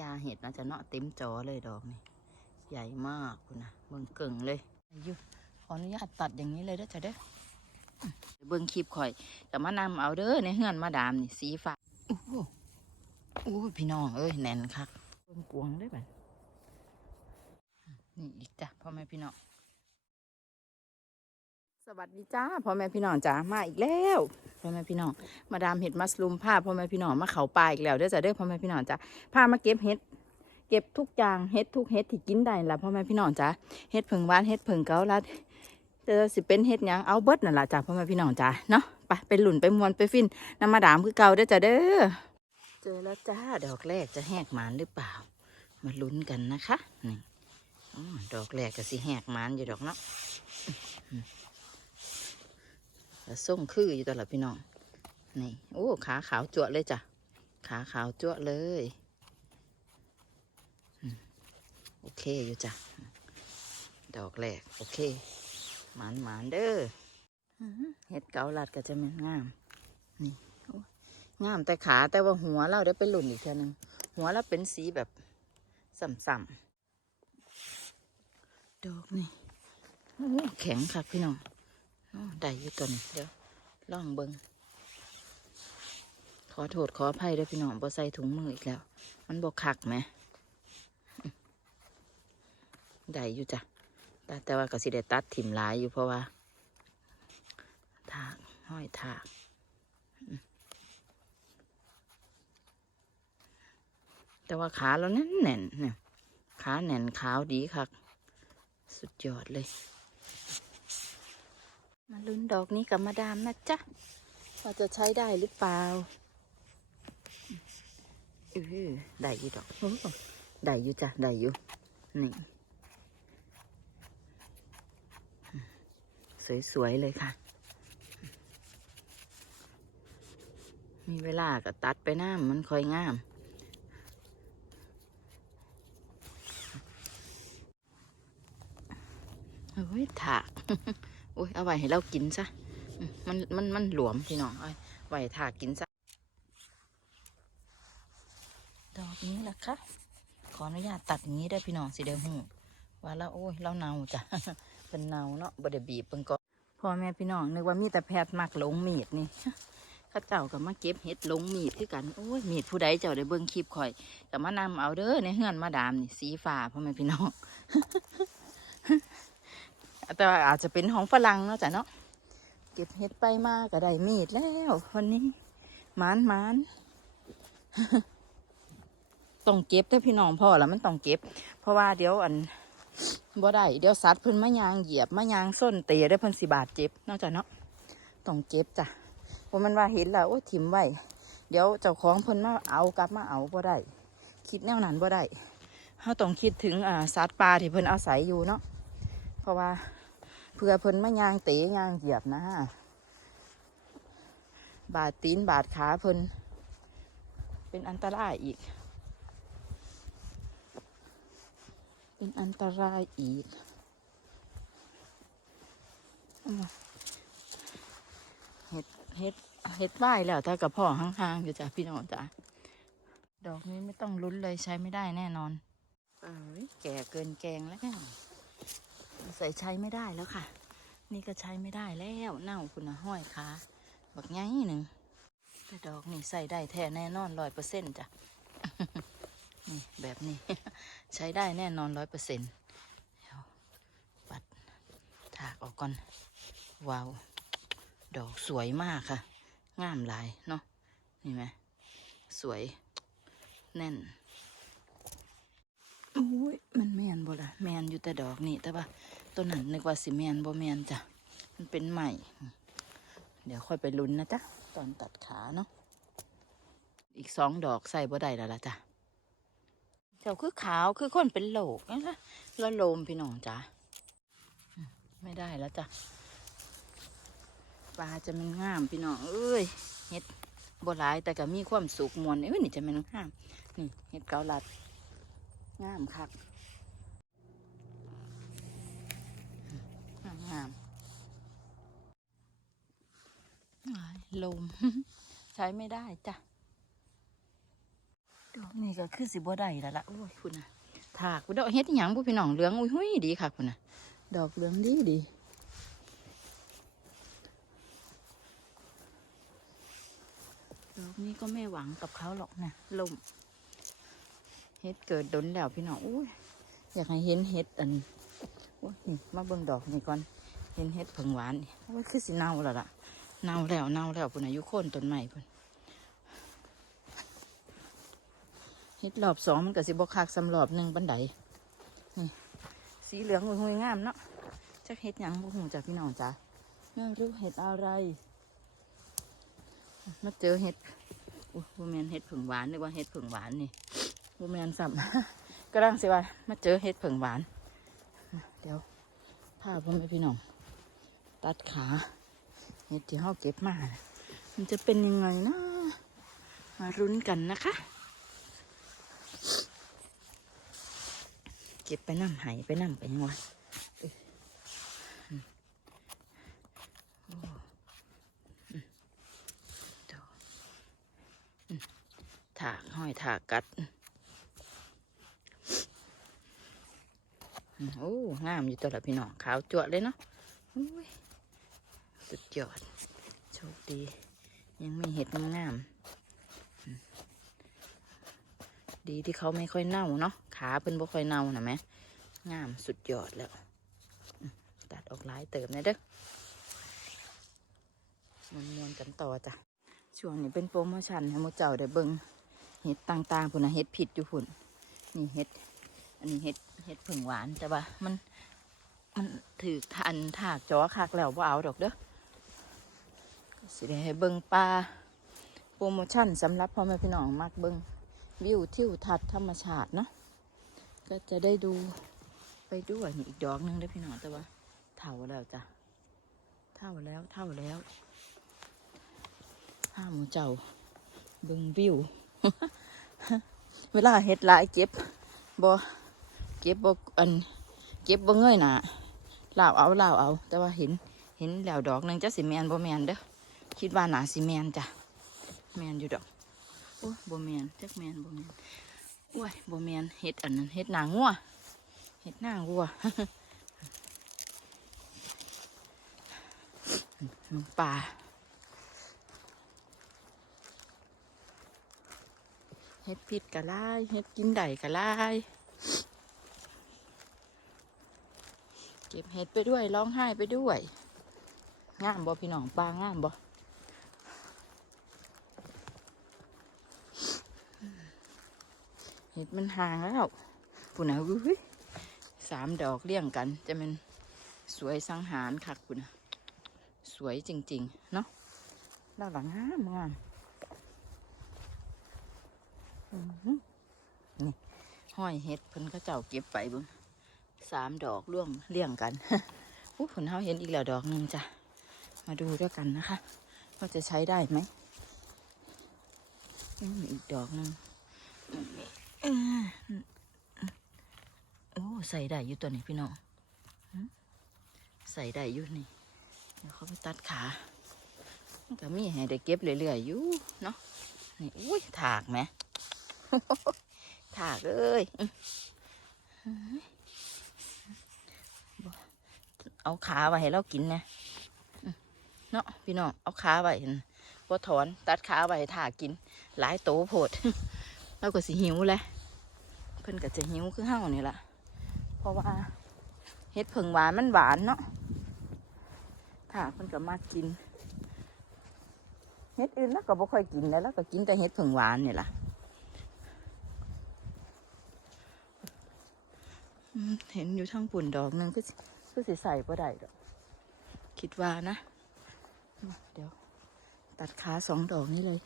ญาเห็ดนะจะเนาะเต็มจอเลยดอกนี่ใหญ่มากคุณนะเบิ่งเก่งเลยอายุขออนุญาตตัดอย่างนี้เลยได้จะได้เบิ่งคลิปข่อยแต่มานำเอาเด้อในเฮือนมาดามนี่สีฟ้าโอ้โหพี่น้องเอ้ยแน่นคักเบิ่งกวงได้ไหมนี่อีกจ้ะพ่อแม่พี่น้อง สวัสดีจ้าพ่อแม่พี่น้องจ้ามาอีกแล้วพ่อแม่พี่น้องมาดามเห็ดมัสลูมผ้าพ่อแม่พี่น้องมาเขาปลาอีกแล้วเด้อจ้าเด้อพ่อแม่พี่น้องจ้าพามาเก็บเห็ดเก็บทุกอย่างเห็ดทุกเห็ดที่กินได้ละพ่อแม่พี่น้องจ้าเห็ดผึ่งหวานเห็ดผึ่งเกาลัดเจอสิเป็นเห็ดยังเอาเบิดนั่นละจ้าพ่อแม่พี่น้องจ้าเนาะไปไปหลุนไปมวนไปฟินน้ำมาดามคือเก่าเด้อจ้าเด้อเจอแล้วจ้าดอกแรกจะแหกหมานหรือเปล่า มาลุ้นกันนะคะนี่ดอกแรกก็สิแหกหมานอยู่ดอกเนาะ ส่งคืออยู่ตลอดพี่น้องนี่โอ้ขาขาวจั่วะเลยจ้ะขาขาวจั่วะเลยโอเคอยู่จ้ะดอกแรกโอเคหมานหมานเด้อเห็ดเกาลัดก็จะม่นงามนี่งามแต่ขาแต่ว่าหัวเราเดี๋ยวไปหลุนอีกเท่านึงหัวเราเป็นสีแบบสัมๆดอกนี่โอ้แข็งค่ะพี่น้อง ได้ยู่ตัวนี้เดี๋ยวล่องเบิงขอโทษขออภัยด้วยพี่น้องบ่ใส่ถุงมืออีกแล้ว มันบ่คักไหมได้อยู่จ้ะแต่แต่ว่าก็สิได้ตัดถิ่มหลายอยู่เพราะว่าถากห้อยถากแต่ว่าขาเราแน่นแน่นเนี่ยขาแน่นขาวดีคัก สุดยอดเลย มาลุ้นดอกนี้กับมาดามนะจ๊ะว่าจะใช้ได้หรือเปล่าเออได้อยู่ดอกโอ้ได้อยู่จ้ะได้อยู่นี่สวย ๆ เลยค่ะ มีเวลาก็ตัดไปหน้ำมันค่อยงามโอ้ยถาก โอ้ยเอาไว้ให้เรากินซะมันมันมันหลวมพี่น้องเอาไว้ถากินซะดอกนี้แหละค่ะขออนุญาตตัดอย่างนี้ได้พี่น้องสิเดียวหูว่าแล้วโอ้ยเราเนาจ้ะเป็นเนาเนาะบดบีบเพิ่นก็พ่อแม่พี่น้องนึกว่ามีแต่แพทย์มักหลงมีดนี่ข้าเจ้าก็มาเก็บเห็ดหลงมีดคือกันโอ้ยมีดผู้ใดเจ้าได้เบิ่งคลิปข่อยก็มานำเอาเด้อในเฮือนมาดามนี่สีฟ้าพ่อแม่พี่น้อง แต่อาจจะเป็นของฝรั่งเนาะจ้ะเนาะเก็บเห็ดไปมาก็ได้มีดแล้ววันนี้มานมานต้องเก็บเด้อพี่น้องพ่อแล้วมันต้องเก็บ เพราะว่าเดี๋ยวอันบ่ได้เดี๋ยวสัตว์เพิ่นมายางเหยียบมายางส้นเตะได้เพิ่นสิบาดเจ็บนาะจ้ะเนาะต้องเก็บจ้ะเพราะมันว่าเห็นแล้วโอ้ถิ่มไว้เดี๋ยวเจ้าของเพิ่นมาเอากลับมาเอาบ่ได้คิดแนวนั้นบ่ได้เราต้องคิดถึงอ่าสัตว์ป่าที่เพิ่นอาศัยอยู่เนาะเพราะว่า เพื่อเพิ่นมายางเตะยางเหยียบนะฮะบาดตีนบาดขาเพิ่นเป็นอันตรายอีก เป็นอันตรายอีกเห็ดเห็ดเห็ดป้ายแล้วแต่กับพ่อห่างๆอยู่จ้ะพี่น้องจ้ะดอกนี้ไม่ต้องลุ้นเลยใช้ไม่ได้แน่นอน เอ้ยแก่เกินแกงแล้ว ใส่ใช้ไม่ได้แล้วค่ะ นี่ก็ใช้ไม่ได้แล้วเน่าคุณนะห้อยขาบักไงหนึ่งแต่ดอกนี่ใส่ได้แท้แน่นอนร้อยเปอร์เซ็นต์จ้ะนี่แบบนี้ ใช้ได้แน่นอนร้อยเปอร์เซ็นต์เดี๋ยวปัดถากออกก่อนว้าวดอกสวยมากค่ะ งามหลายเนาะนี่ไหมสวย แน่นอุ้ยมันแมนบ่ละแมนอยู่แต่ดอกนี่แต่ว่า ต้นนั้นนึกว่าสิแมนโบ่แมนจ้ะ มันเป็นใหม่ เดี๋ยวค่อยไปลุ้นนะจ๊ะ ตอนตัดขาเนาะ อีกสองดอกใส่บ่ได้แล้วล่ะจ้ะ เจ้าคือขาวคือคนเป็นโหลกนะคะแล้วโลมพี่น้องจ้ะ ไม่ได้แล้วจ้ะ ปลาจะมันงามพี่น้อง เอ้ยเฮ็ดบ่หลายแต่ก็มีความสุขมวลเอ้ยนี่จะมันงาม นี่เฮ็ดเกาลัด งามคัก งามลม ใช้ไม่ได้จ้ะดอกนี่ก็คือสิบ่ได้แล้วล่ะโอ้ยคุณน่ะถากดอกเฮ็ดหยังบ่พี่น้องเหลืองอุ้ยหุ้ยดีค่ะคุณน่ะดอกเหลืองดีดีดอกนี้ก็ไม่หวังกับเขาหรอกนะลมเฮ็ดเกิดดนแล้วพี่น้องอุ้ยอยากให้เห็นเฮ็ดอันโอ้ นี่มาเบิ่งดอกนี่ก่อนเห็นเฮ็ดเผงหวานนี่โอ้ยคือสิเน่าแล้วล่ะเน่าแล้วเน่าแล้วพุ่นอายุโค่นต้นใหม่พุ่นเฮ็ดรอบสองมันก็สิบคักสำรอบหนึ่งบันไดนี่สีเหลืองหุยงามเนาะจักเฮ็ดหยังบ่ฮู้จ้ะพี่น้องจ้ะไม่รู้เฮ็ดอะไรมาเจอเฮ็ดอุ้ยบ่แม่นเฮ็ดผึ่งหวานนึกว่าเฮ็ดผึ่งหวานนี่บ่แม่นซ้ำกำลังสิว่ามาเจอเฮ็ดผึ่งหวาน เดี๋ยวพาพ่อแม่พี่น้องตัดขาเฮ็ดที่เฮาเก็บมานะมันจะเป็นยังไงนะมารุ้นกันนะคะ เก็บไปน้ำหายไปน้ำไปยังวะเอ้ยอืมโอ้อืมโถ่อืมถากห้อยถากกัดอืม โอ้งามอยู่ตัวละพี่น้องขาวจั่วะเลยเนาะสุดยอด โชคดี ยังไม่เห็ดงามๆอืมดีที่เขาไม่ค่อยเน่าเนาะขาเพิ่นบ่ค่อยเน่านะแหมงามสุดยอดแล้ว ตัดออกหลายเติมนะเด้อมวนมวนๆกันต่อจ้ะช่วงนี้เป็นโปรโมชั่นให้มูเจ้าได้เบิงเห็ดต่างๆพุ่นนะเห็ดผิดอยู่พุ่นนี่เห็ด อันนี้เห็ดเห็ดผึ่งหวานแต่ว่ามันมันถือทันถากจอคักแล้วว่าเอาดอกเด้อสิได้ให้เบิงปลาโปรโมชั่นสำหรับพ่อแม่พี่น้องมักเบิงวิวทิวทัศน์ธรรมชาติเนาะก็จะได้ดูไปด้วยนี่อีกดอกหนึงได้พี่น้องแต่ว่าเท่าแล้วจ้ะเท่าแล้วเท่าแล้วห้าหมูเจ้าเบึงวิว เวลาเฮ็ดหลายเก็บบ่ เก็บบ่อันเก็บบ่เงยหนาลาวเอาลาวเอา แต่ว่าเห็นเห็นแล้วดอกหนึงจะสิแมนบ่แมนเด้อคิดว่าหนาสิแมนจ้ะแมนอยู่ดอกโอ้บ่แมนจักแมนบ่แมนโอ้ยบ่แมนเฮ็ดอันนั้นเฮ็ดหนางัวเห็ดหน้าวัวมึงป่าเห็ดพิษกะไล่เห็ดกินไดกะไล่เก็บเห็ดไปด้วยร้องไห้ไปด้วยงามบ่พี่น้องปลางามบ่เห็ดมันห่างแล้วปุ่นนะอุ้ยสามดอกเลี่ยงกัน จะเป็นสวยสังหารคักคุณนะสวยจริง ๆ เนาะแล้วหลังงามงามนี่ห้อยเห็ดเพิ่นก็เจ้าเก็บไปบึง สามดอกร่วงเลี่ยงกันอู้ผลเฮาเห็นอีกแล้วดอกหนึ่งจ้ะ มาดูด้วยกันนะคะ ว่าจะใช้ได้ไหมอีกดอกหนึ่งโอ้ใส่ได้อยู่ตัวนี้พี่น้องใส่ได้อยู่นี่ เดี๋ยวเขาไปตัดขาก็มีให้ได้เก็บเรื่อยๆอยู่เนาะ นี่อุ้ยถากไหมถากเอ้ยอ เอาขาไว้ให้เรากินนะเนาะพี่น้องเอาขาไว้หั่นบ่ถอนตัดขาไว้ให้ถากิน หลายโตโพดเราก็สิหิวแหละเพิ่นก็จะหิวคือเฮานี่ล่ะเพราะว่าเห็ดผึ่งหวานมันหวานเนาะถ้าเพิ่นก็มากกินเห็ดอื่นแล้วก็บ่ค่อยกินแล้วแล้วก็กินแต่เห็ดผึ่งหวานนี่ล่ะเห็นอยู่ทั้งปุ่นดอกนึงคือ คือสิใส่บ่ได้ดอกคิดว่านะมาเดี๋ยว ตัดขาสองดอกนี้เลย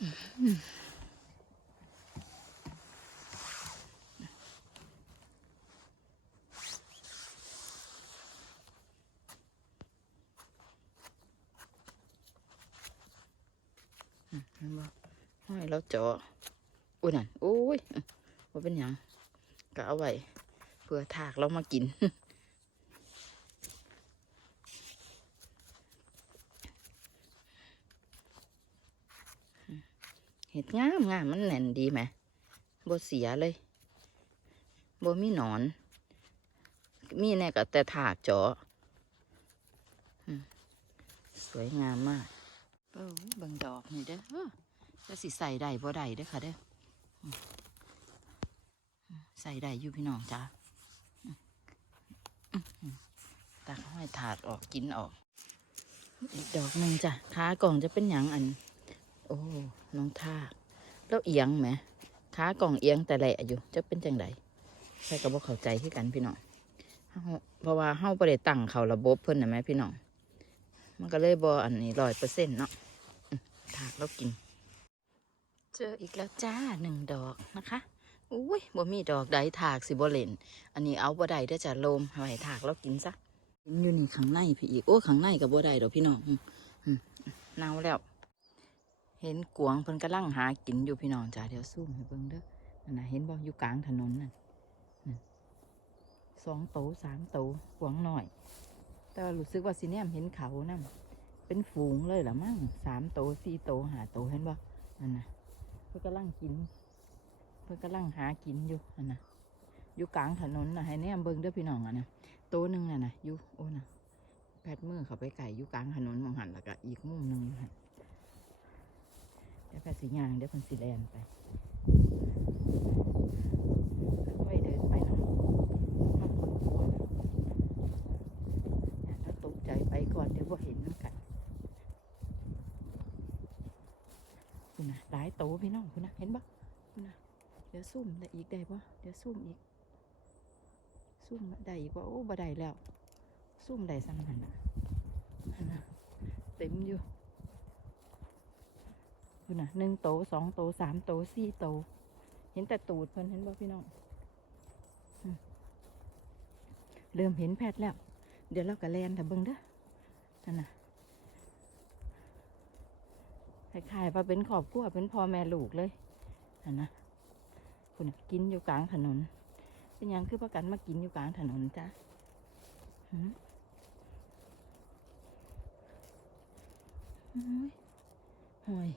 อืมเห็นบ่ห้อยเราเจาะอุ้ยนั่นโอ้ยว่าเป็นหยังก็เอาไว้ เพื่อถากเรามากิน เห็ดงามงามมันแน่นดีไหมบ่เสียเลยบ่มีหนอน มีแน่ก็แต่ถากจอสวยงามมากเออบิ่งดอกนี่เด้อจะสิใส่ได้บ่ได้เด้อค่ะเด้อใส่ได้อยู่พี่น้องจ้าอืมอืมอืม ตักห้อยถาดออกกินออก อีกดอกหนึ่งจ้ะขากล่องจะเป็นหยังอัน โอ้น้องท่าแล้วเอียงไหมขากล่องเอียงแต่แหละอยู่จะเป็นจังไดใช่ก็บ่เข้าใจคือกันพี่น้องเพราะว่าเฮาบ่ได้ตั้งเขาระบบเพิ่นนะแหม่พี่น้องมันก็เลยบ่อันนี้ร้อยเปอร์เซ็นต์เนาะถากแล้วกิน เจออีกแล้วจ้าหนึ่งดอกนะคะอุ้ยบ่มีดอกใดถากสิบ่เล่น อันนี้เอาบ่ได้เด้อจ้ะโลมเอาไว้ถากแล้วกินซะ เห็นอยู่นี่ข้างในพี่อีก โอ้ข้างในกับบัวได้ดอกพี่น้องอืมอืมเน่าแล้ว เห็นกวางเพิ่นกำลังหากินอยู่พี่น้องจ้าเดี๋ยวซูมให้เบิ่งเด้อนั่นน่ะเห็นบ่อยู่กลางถนนน่ะนั่นสองโตสามโตกวางหน่อย แต่รู้สึกว่าสิแนมเห็นเขานั่นเป็นฝูงเลยล่ะมั้งสามโตสี่โตหาโตเห็นบ่นั่นน่ะเพิ่นกำลังกิน เพิ่นกำลังหากินอยู่นั่นน่ะอยู่กลางถนนน่ะให้แนมเบิ่งเด้อพี่น้องอะนะ ตัวหนึ่งน่ะนะอยู่โอ้น่ะแพทมือเขาไปไก่อยู่กลางถนนมองหันแล้วก็อีกมุมหนึ่งอยู่หันเดี๋ยวแพทสียางเดี๋ยวคนสีแลนไปค่อยเดินไปเนาะถ้าคนกลัวนะถ้าตกใจไปก่อนเดี๋ยวว่าเห็นน้ำกันคุณนะหลายโตพี่น้องคุณนะเห็นปะคุณนะเดี๋ยวซุ่มได้อีกได้ปะเดี๋ยวซุ่มอีก ซุ่มได้อีกว่าโอ้บ่ได้แล้ว ซุ่มได้ซ้ำนั่นนะนะเต็มอยู่ดูนะหนึ่งโตสองโตสามโตสี่โต เห็นแต่ตูดเพิ่นเห็นบ่พี่น้องอืมเริ่มเห็นแพทย์แล้ว เดี๋ยวเราก็แลนถ้าเบิ่งเด้อนั่นน่ะคล้ายๆว่าเป็นครอบครัวเป็นพ่อแม่ลูกเลยนั่นนะคุณกินอยู่กลางถนน เป็นยังคือประกันมากินอยู่กลางถนนจ้ะหืมโอ้ย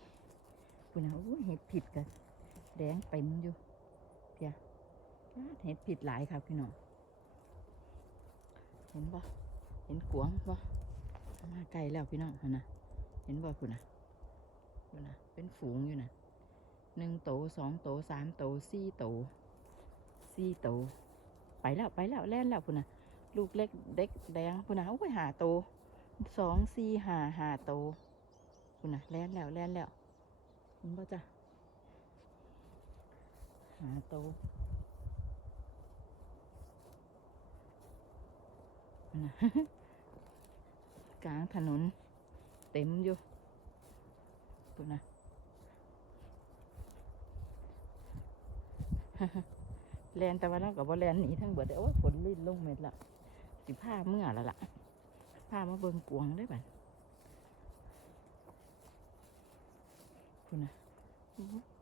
คุณเอาเห็ดผิดกันแดงเต็มอยู่เพียเห็ดผิดหลายครับพี่น้องเห็นบ่เห็นกวางบ่มาไกลแล้วพี่น้องนนะเห็นบ่คุณนะคุณนะเป็นฝูงอยู่นะหนึ่งโตสองโตสามโตสี่โต สี่โต ไปแล้วไปแล้วแล่นแล้วพุ่นนะลูกเล็กเด็กแดงพุ่นนะโอ้ยหาโตสองสี่หาหาโตพุ่นนะแล่นแล้วแล่นแล้วเห็นป่จ้ะหาโตนะกลางถนน เต็มอยู่พุ่นนะ แลนแต่ว่าเรากับว่าแลนหนีทั้งเบิดเด้อโอ้ยฝนลื่นลงเม็ดละสิผ้าเมื่อแล้วล่ะผ้ามาเบิ่งกวงได้บัดคุณนะ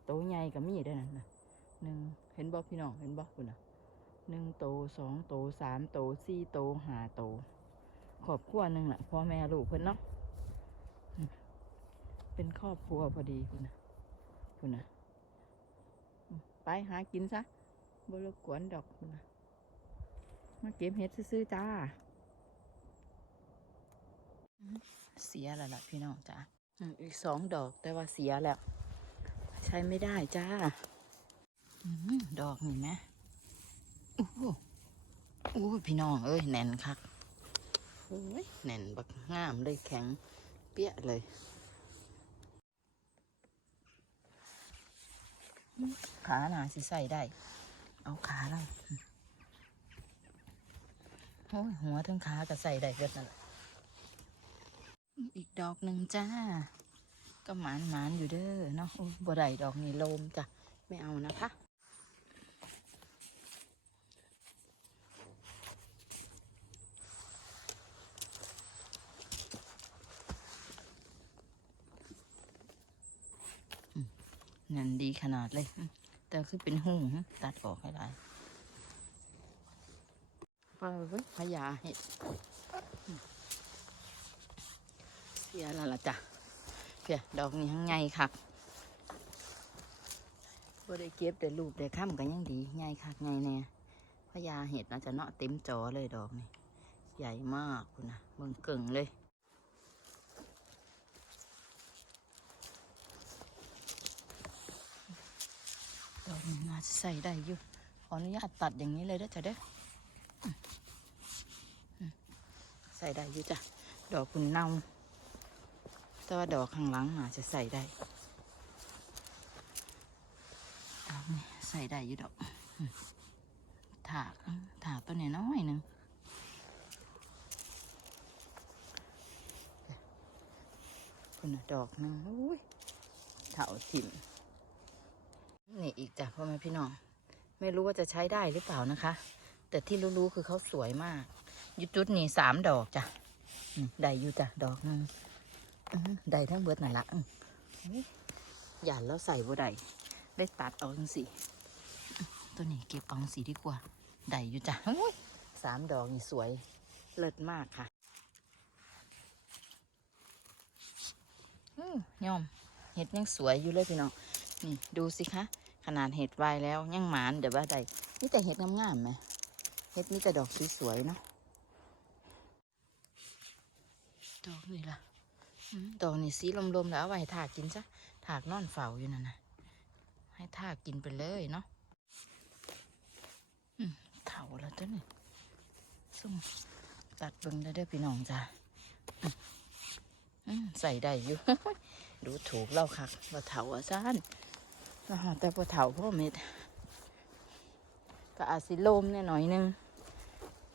โตใหญ่กับมีได้นั่นนะหนึ่งเห็นบ่พี่น้องเห็นบ่คุณนะหนึ่งโตสองโตสามโตสี่โตห้าโตครอบครัวหนึ่งล่ะพ่อแม่ลูกเพิ่นเนาะเป็นครอบครัวพอดีคุณนะคุณนะไปหากินซะ บรบกวนดอกพุ่นะมาเก็บเห็ดซื้อจ้า เสียแล้วล่ะพี่น้องจ้าอีกสองดอกแต่ว่าเสียแล้ว ใช้ไม่ได้จ้าดอกนี่ไหมโอ้โหโอ้พี่น้องเอ้ยแน่นคักโอ้ยแน่นบักงามเลยแข็งเปี้ยเลยขาหนาสิใส่ได้ เอาขาเราโอ้ยหัวทั้งขาก็ใส่ได้เบิดนั่นแหละอีกดอกหนึ่งจ้า ก็หมานหมานอยู่เด้อเนาะโอ้ยบ่ไดดอกนี่โลมจ้ะ ไม่เอานะคะนั่นดีขนาดเลย แต่คือเป็นหูตัดออกให้ได้ปลาเว้ยาเห็ดเสียแล้วล่ะจ้ะเพียดอกนี้ทั้งไงคักบ่ได้เก็บแต่รูปแต่ค่ำกันยังดีใหญ่คักใหญ่แน่พญาเห็ดน่าจะเนาะเต็มจอเลยดอกนี่ใหญ่มากคุณนะเบิ่งเก่งเลย ดอกนี้น่าใส่ได้อยู่ ขออนุญาตตัดอย่างนี้เลยเด้จ้ะเด้อใส่ได้อยู่จ้ะ ดอกคุณเน่าแต่ว่าดอกข้างหลังอาจจะใส่ได้ดใส่ได้อยู่ดอก ถาก ถากตัวนี้น้อยหนึ่งคุณน่ะดอกหนึงอุ้ยเถาถิ่ม นี่อีกจ้ะพ่อแม่พี่น้อง ไม่รู้ว่าจะใช้ได้หรือเปล่านะคะ แต่ที่รู้ๆคือเขาสวยมากยุจุดนี่สามดอกจ้ะได้อยู่จ้ะดอกนึงได้ทั้งเบิดนั่นละหยาดแล้วใส่บ่ได้ได้ตัดเอาจังสิตัวนี้เก็บเอาจังสีดีกว่าได้อยู่จ้ะสามดอกนี่สวยเลิศมากค่ะอื้อยอมเห็ดยังสวยอยู่เลยพี่น้องนี่ดูสิคะ ขนาดเห็ดไวายแล้วยังหมานเดี๋ยวว่าใดนี่แต่เห็ดงามๆไหมเห็ดนี่แต่ดอกสวยๆเนาะดอกนี่ล่ะดอกนี่สีลมๆแล้วเอาไว้ถากกินซะถากนอนเฝ้าอยู่นั่นนะให้ถากกินไปเลยเนาะอืมเถาแล้วจ้ะนี่ซุ่มตัดเบิ่งได้เด้อพี่น้องจ้ะใส่ได้อยู่ ดูถูกเล่าคักว่าเถาอะซ่าน นะฮะแต่พอเถาพ่อเม็ดก็อาจสิลมแน่หน่อยนึง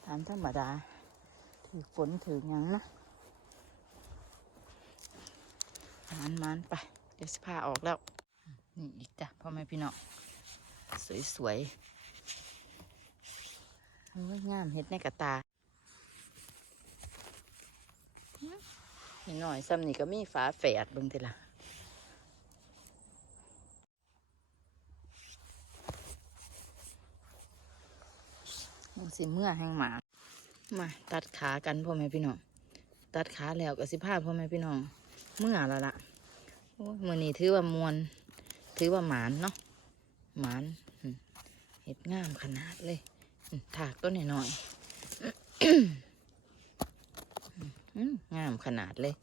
ตามธรรมดา ถือฝนถือยังนะมันมันไป เดี๋ยวสผ้าออกแล้ว นี่อีกจ้ะพ่อแม่พี่น้องสวยๆโอ้ยงามเห็ดในกระตาเห็นหน่อยซ้ำนี่ก็มีฝาแฝดบิ่งทีละ สิเมื่อแห้งหมา มาตัดขากันพ่อแม่พี่น้อง ตัดขาแล้วก็สิพาพ่อแม่พี่น้อง เมื่อแล้วล่ะโอ้มือนี้ถือว่ามวน ถือว่าหมานเนาะ หมานเห็ดงามขนาดเลยถากต้นหน่อยๆงามขนาดเลย